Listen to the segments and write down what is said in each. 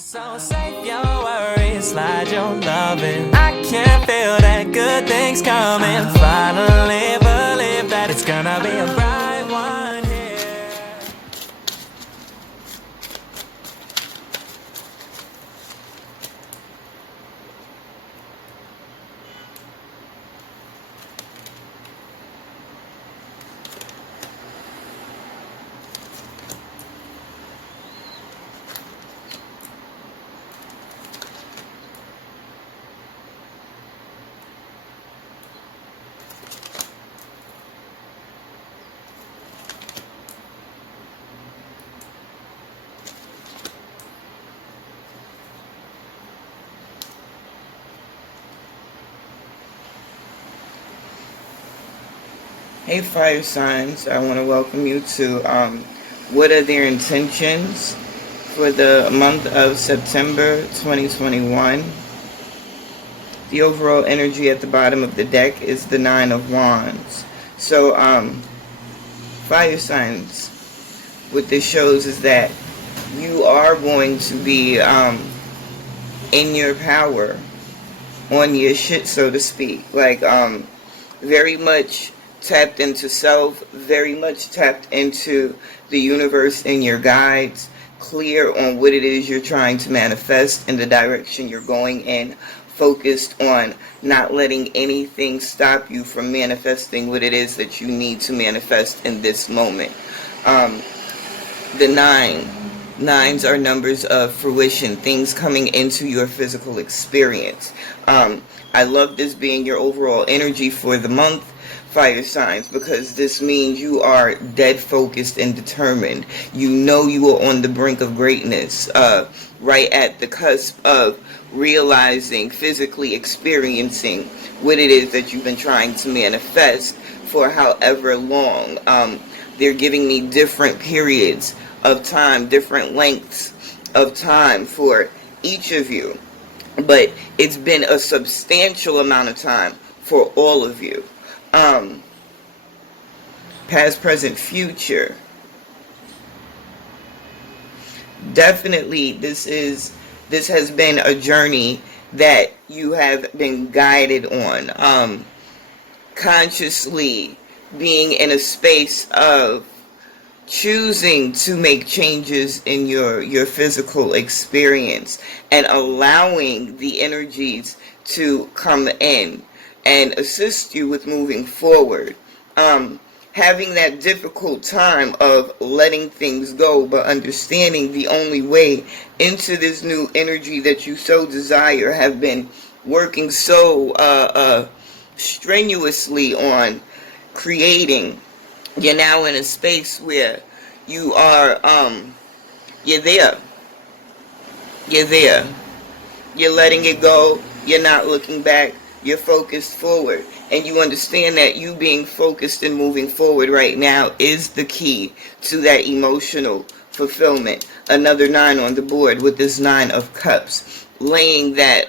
So save your worries, slide your loving. I can feel that good things coming. Finally believe that it's gonna be a bright one here. Hey fire signs, I want to welcome you to what are their intentions for the month of September 2021. The overall energy at the bottom of the deck is the Nine of Wands. So fire signs, what this shows is that you are going to be in your power, on your shit, so to speak. Like very much tapped into self, very much tapped into the universe and your guides, clear on what it is you're trying to manifest and the direction you're going in, focused on not letting anything stop you from manifesting what it is that you need to manifest in this moment. The nines are numbers of fruition, things coming into your physical experience. I love this being your overall energy for the month, fire signs, because this means you are dead focused and determined. You know you are on the brink of greatness, right at the cusp of realizing, physically experiencing what it is that you've been trying to manifest for however long. They're giving me different periods of time, different lengths of time for each of you, but it's been a substantial amount of time for all of you. Past, present, future. Definitely this has been a journey that you have been guided on, consciously being in a space of choosing to make changes in your physical experience and allowing the energies to come in and assist you with moving forward. Having that difficult time of letting things go, but understanding the only way into this new energy that you so desire, have been working so strenuously on creating. You're now in a space where you are, you're there. You're letting it go. You're not looking back. You're focused forward. And you understand that you being focused and moving forward right now is the key to that emotional fulfillment. Another 9 on the board with this 9 of Cups, laying that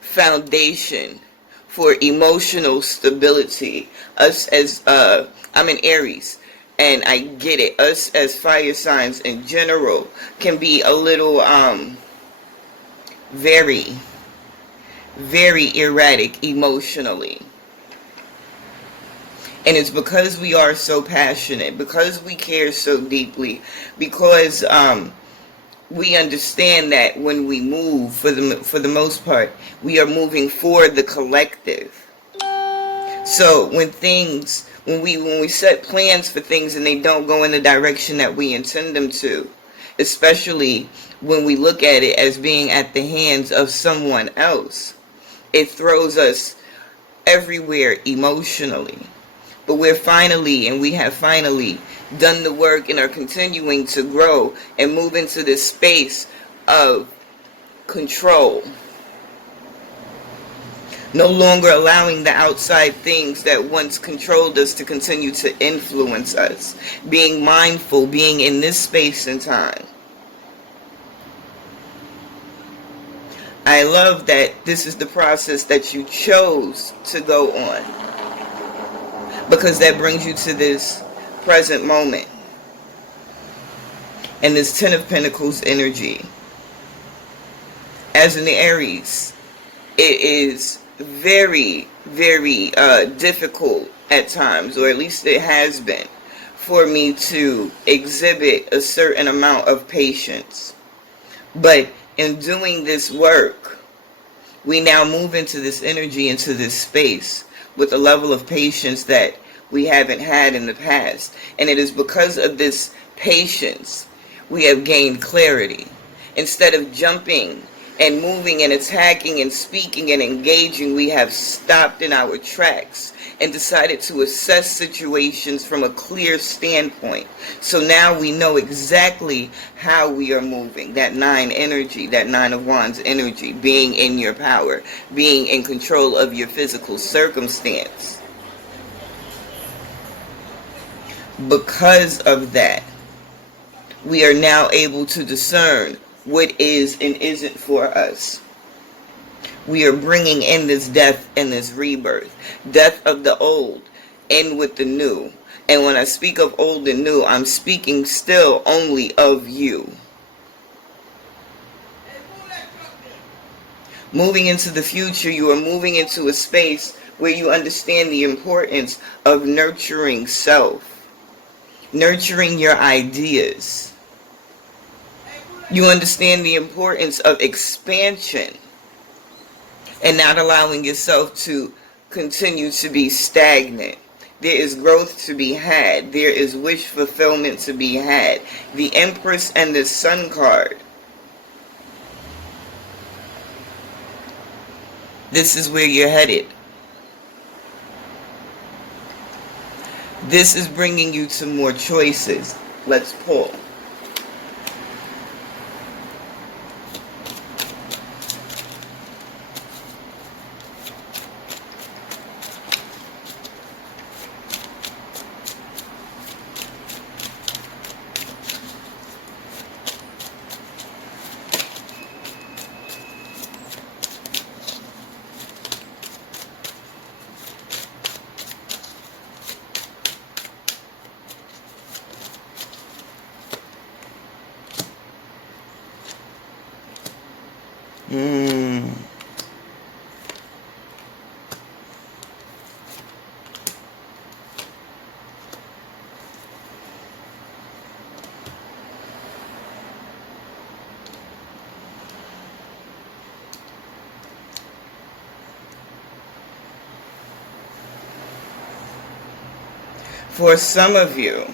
foundation for emotional stability. Us as, I'm an Aries, and I get it. Us as fire signs in general can be a little, very erratic emotionally. And it's because we are so passionate, because we care so deeply, because we understand that when we move, for the most part, we are moving for the collective. So when we set plans for things and they don't go in the direction that we intend them to, especially when we look at it as being at the hands of someone else, it throws us everywhere emotionally. But we have finally done the work and are continuing to grow and move into this space of control. No longer allowing the outside things that once controlled us to continue to influence us. Being mindful, being in this space and time. I love that this is the process that you chose to go on, because that brings you to this present moment and this 10 of Pentacles energy. As an Aries, it is very, very difficult at times, or at least it has been, for me to exhibit a certain amount of patience. But in doing this work, we now move into this energy, into this space, with a level of patience that we haven't had in the past. And it is because of this patience we have gained clarity. Instead of jumping and moving and attacking and speaking and engaging, we have stopped in our tracks and decided to assess situations from a clear standpoint. So now we know exactly how we are moving. That 9 energy, that 9 of Wands energy, being in your power, being in control of your physical circumstance. Because of that, we are now able to discern what is and isn't for us. We are bringing in this death and this rebirth. Death of the old, in with the new. And when I speak of old and new, I'm speaking still only of you. Moving into the future, you are moving into a space where you understand the importance of nurturing self, nurturing your ideas. You understand the importance of expansion and not allowing yourself to continue to be stagnant. There is growth to be had. There is wish fulfillment to be had. The Empress and the Sun card. This is where you're headed. This is bringing you to more choices. Let's pull. For some of you,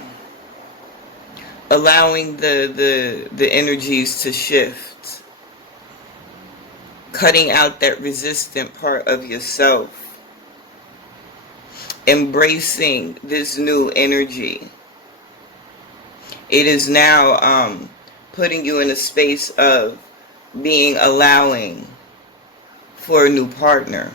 allowing the energies to shift, cutting out that resistant part of yourself, embracing this new energy. It is now putting you in a space of being allowing for a new partner.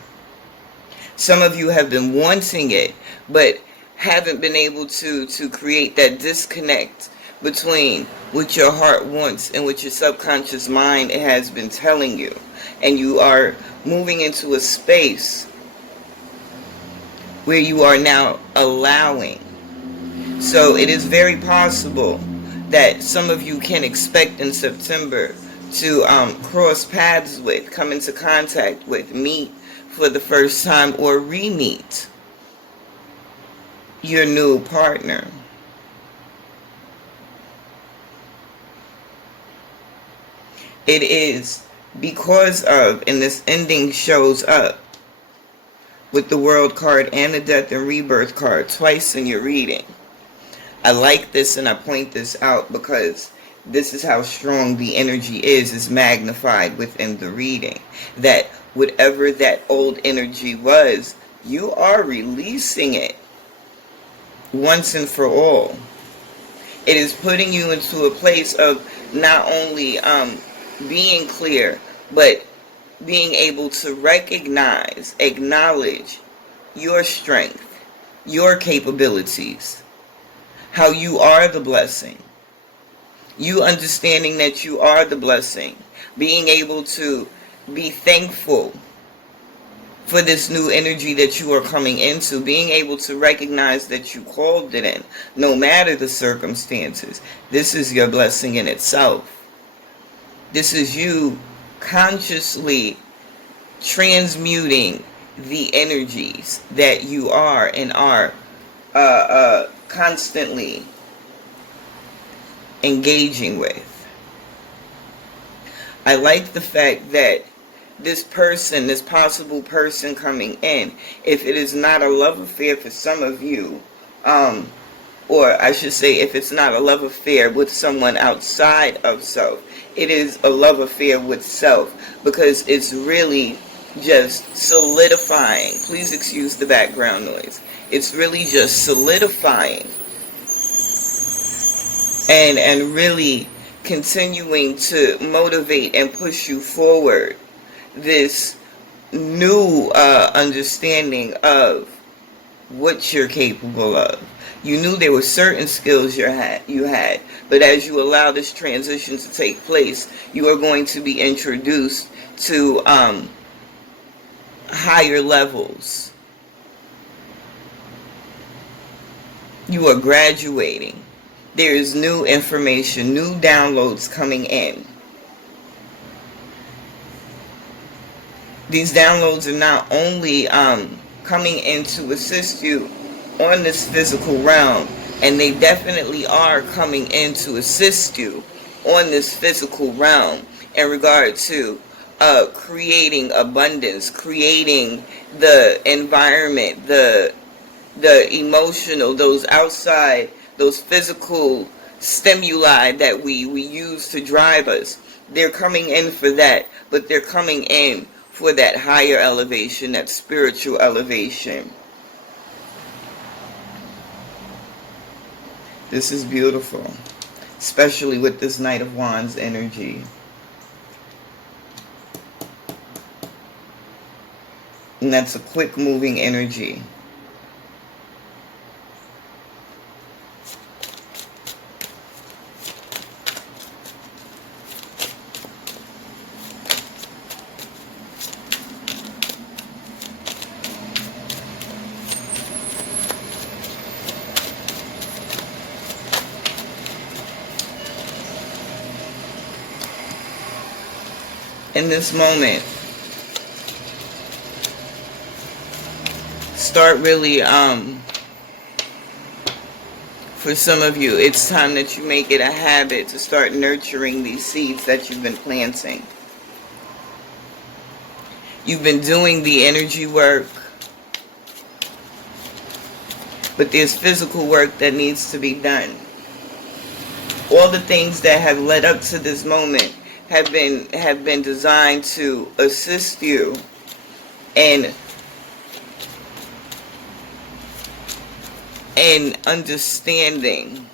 Some of you have been wanting it, but haven't been able to create that disconnect between what your heart wants and what your subconscious mind has been telling you. And you are moving into a space where you are now allowing. So it is very possible that some of you can expect in September to cross paths with, come into contact with, meet for the first time, or re-meet your new partner. It is because of, and this ending shows up with the World card and the Death and Rebirth card twice in your reading. I like this and I point this out because this is how strong the energy is magnified within the reading. That whatever that old energy was, you are releasing it once and for all. It is putting you into a place of not only being clear, but being able to recognize, acknowledge your strength, your capabilities, how you are the blessing. You understanding that you are the blessing, being able to be thankful for this new energy that you are coming into, being able to recognize that you called it in, no matter the circumstances. This is your blessing in itself. This is you consciously transmuting the energies that you are and are constantly engaging with. I like the fact that this person, this possible person coming in, if it is not a love affair for some of you, or I should say if it's not a love affair with someone outside of self, it is a love affair with self, because it's really just solidifying. Please excuse the background noise. It's really just solidifying and really continuing to motivate and push you forward this new understanding of what you're capable of. You knew there were certain skills you had, but as you allow this transition to take place, you are going to be introduced to higher levels. You are graduating. There is new information, new downloads coming in. These downloads are not only coming in to assist you on this physical realm, and they definitely are coming in to assist you on this physical realm in regard to creating abundance, creating the environment, the emotional, those outside, those physical stimuli that we use to drive us. They're coming in for that, but they're coming in for that higher elevation, that spiritual elevation. This is beautiful, especially with this Knight of Wands energy. And that's a quick moving energy. In this moment, start really, for some of you, it's time that you make it a habit to start nurturing these seeds that you've been planting. You've been doing the energy work, but there's physical work that needs to be done. All the things that have led up to this moment have been designed to assist you in understanding,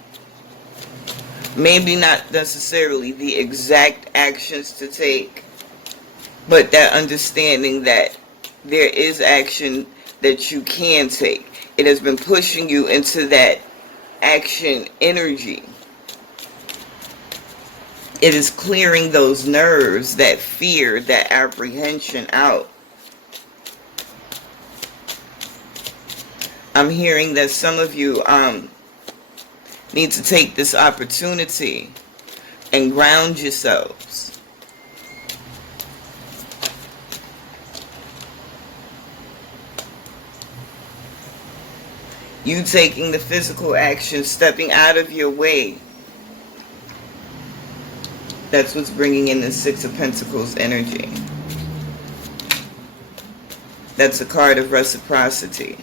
maybe not necessarily the exact actions to take, but that understanding that there is action that you can take. It has been pushing you into that action energy. It is clearing those nerves, that fear, that apprehension out. I'm hearing that some of you need to take this opportunity and ground yourselves. You taking the physical action, stepping out of your way. That's what's bringing in the Six of Pentacles energy. That's a card of reciprocity.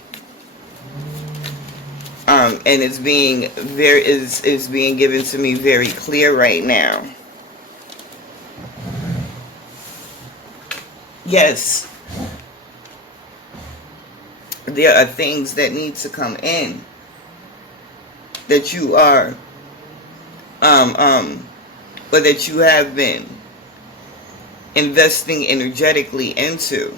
And it's being being given to me very clear right now. Yes, there are things that need to come in that you are or that you have been investing energetically into.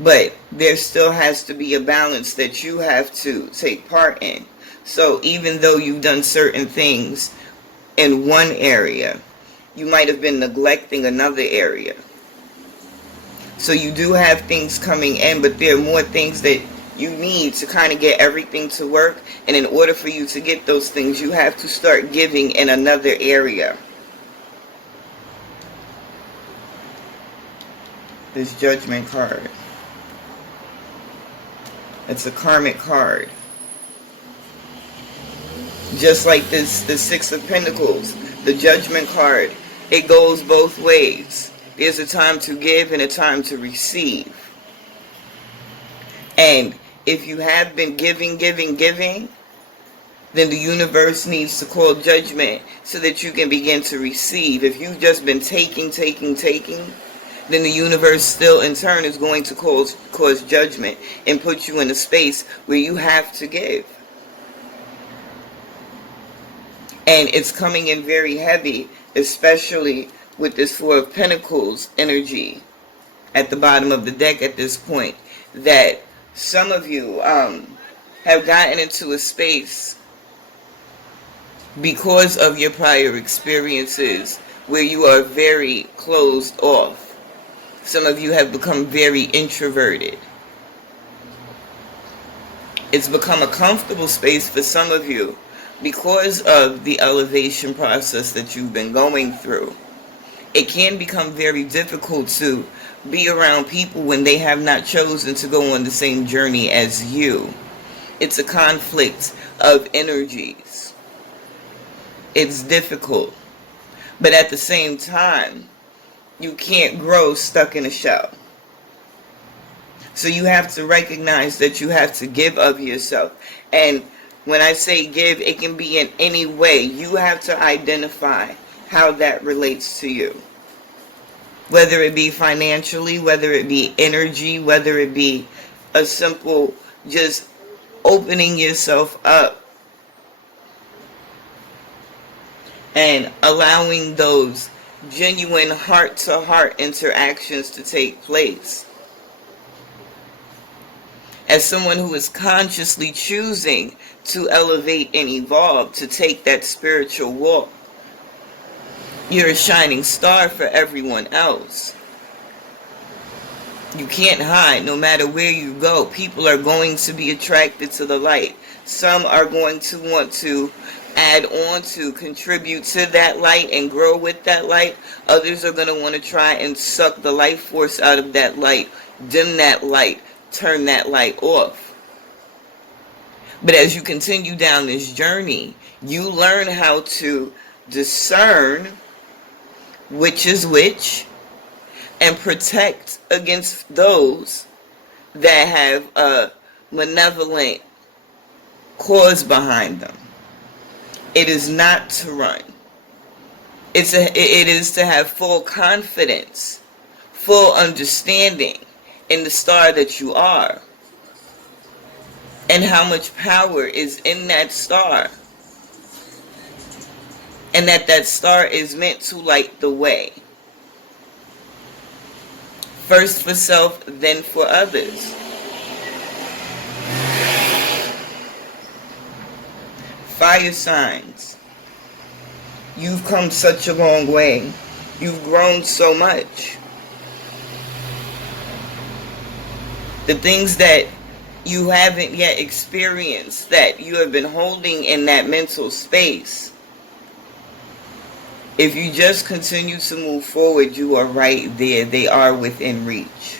But there still has to be a balance that you have to take part in. So even though you've done certain things in one area, you might have been neglecting another area. So you do have things coming in, but there are more things that you need to kind of get everything to work. And in order for you to get those things, you have to start giving in another area. This Judgment card. It's a karmic card. Just like this, the Six of Pentacles, the Judgment card, it goes both ways. There's a time to give and a time to receive. And if you have been giving, then the universe needs to call judgment so that you can begin to receive. If you've just been taking, then the universe still in turn is going to cause judgment and put you in a space where you have to give. And it's coming in very heavy, especially with this Four of Pentacles energy at the bottom of the deck at this point, that some of you have gotten into a space because of your prior experiences where you are very closed off. Some of you have become very introverted. It's become a comfortable space for some of you because of the elevation process that you've been going through. It can become very difficult to be around people when they have not chosen to go on the same journey as you. It's a conflict of energies. It's difficult. But at the same time, you can't grow stuck in a shell. So you have to recognize that you have to give of yourself. And when I say give, it can be in any way. You have to identify how that relates to you. Whether it be financially, whether it be energy, whether it be a simple just opening yourself up and allowing those genuine heart-to-heart interactions to take place. As someone who is consciously choosing to elevate and evolve, to take that spiritual walk, you're a shining star for everyone else. You can't hide. No matter where you go, people are going to be attracted to the light. Some are going to want to add on to, contribute to that light and grow with that light. Others are going to want to try and suck the life force out of that light, dim that light, turn that light off. But as you continue down this journey, you learn how to discern which is which and protect against those that have a malevolent cause behind them. It is not to run. It is to have full confidence, full understanding in the star that you are, and how much power is in that star, and that star is meant to light the way. First for self, then for others. Fire signs. You've come such a long way. You've grown so much. The things that you haven't yet experienced, that you have been holding in that mental space, if you just continue to move forward, you are right there. They are within reach.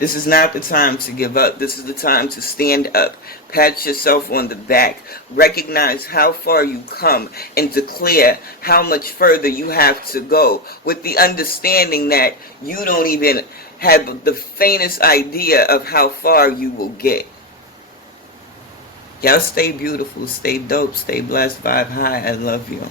This is not the time to give up. This is the time to stand up. Pat yourself on the back. Recognize how far you come and declare how much further you have to go, with the understanding that you don't even have the faintest idea of how far you will get. Y'all stay beautiful, stay dope, stay blessed, vibe high. I love you.